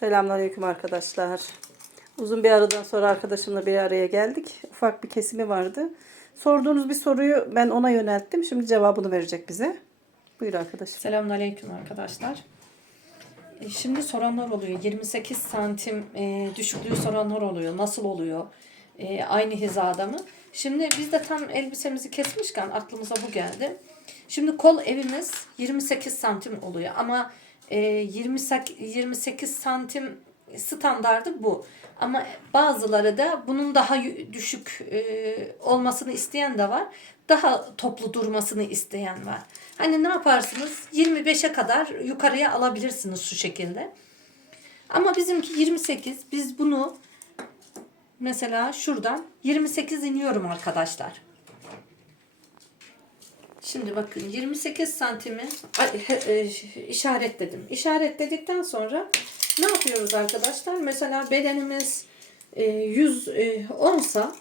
Selamünaleyküm arkadaşlar. Uzun bir aradan sonra arkadaşımla bir araya geldik. Ufak bir kesimi vardı. Sorduğunuz bir soruyu ben ona yönelttim. Şimdi cevabını verecek bize. Buyur arkadaşım. Selamünaleyküm arkadaşlar. E, Şimdi soranlar oluyor. 28 santim e, düşüklüğü soranlar oluyor. Nasıl oluyor? E, aynı hizada mı? Şimdi biz de tam elbisemizi kesmişken aklımıza bu geldi. Şimdi kol evimiz 28 santim oluyor ama e, 28, 28 santim standardı bu. Ama bazıları da bunun daha düşük e, olmasını isteyen de var. Daha toplu durmasını isteyen var. Hani ne yaparsınız? 25'e kadar yukarıya alabilirsiniz şu şekilde. Ama bizimki 28. Biz bunu mesela şuradan 28 iniyorum arkadaşlar. Şimdi bakın 28 santimi e, işaretledim. İşaretledikten sonra ne yapıyoruz arkadaşlar? Mesela bedenimiz e, 100 e, onsa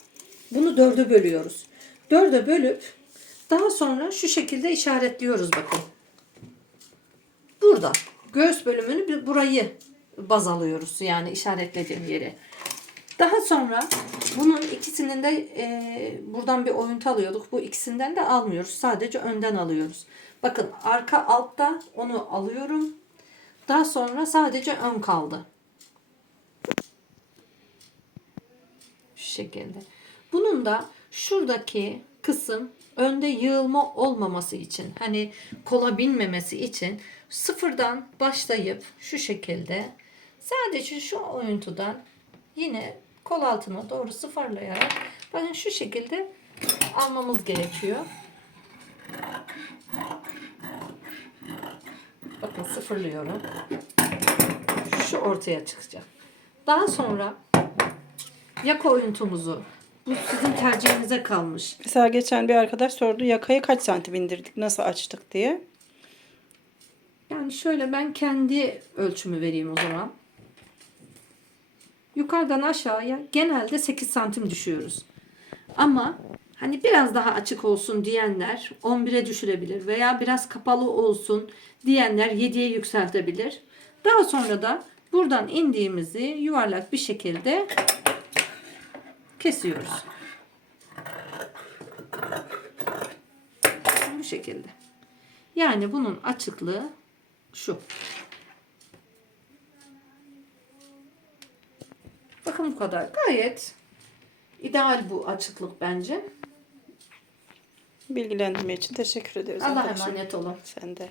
bunu dörde bölüyoruz. Dörde bölüp daha sonra şu şekilde işaretliyoruz bakın. Burada göğüs bölümünü burayı baz alıyoruz. Yani işaretlediğim yeri. Daha sonra bunun ikisinin de e, buradan bir oyuntu alıyorduk. Bu ikisinden de almıyoruz. Sadece önden alıyoruz. Bakın arka altta onu alıyorum. Daha sonra sadece ön kaldı. Şu şekilde. Bunun da şuradaki kısım önde yığılma olmaması için hani kola binmemesi için sıfırdan başlayıp şu şekilde sadece şu oyuntudan yine kol altına doğru sıfırlayarak bakın şu şekilde almamız gerekiyor. Bakın sıfırlıyorum. Şu ortaya çıkacak. Daha sonra yaka oyuntumuzu bu sizin tercihinize kalmış. Mesela geçen bir arkadaş sordu yakayı kaç santim indirdik, nasıl açtık diye. Yani şöyle ben kendi ölçümü vereyim o zaman. Yukarıdan aşağıya genelde 8 santim düşüyoruz. Ama hani biraz daha açık olsun diyenler 11'e düşürebilir veya biraz kapalı olsun diyenler 7'ye yükseltebilir. Daha sonra da buradan indiğimizi yuvarlak bir şekilde kesiyoruz. Bu şekilde. Yani bunun açıklığı şu. Bakın bu kadar. Gayet ideal bu açıklık bence. Bilgilendirme için teşekkür ederiz Allah arkadaşım. emanet olun. Sen de.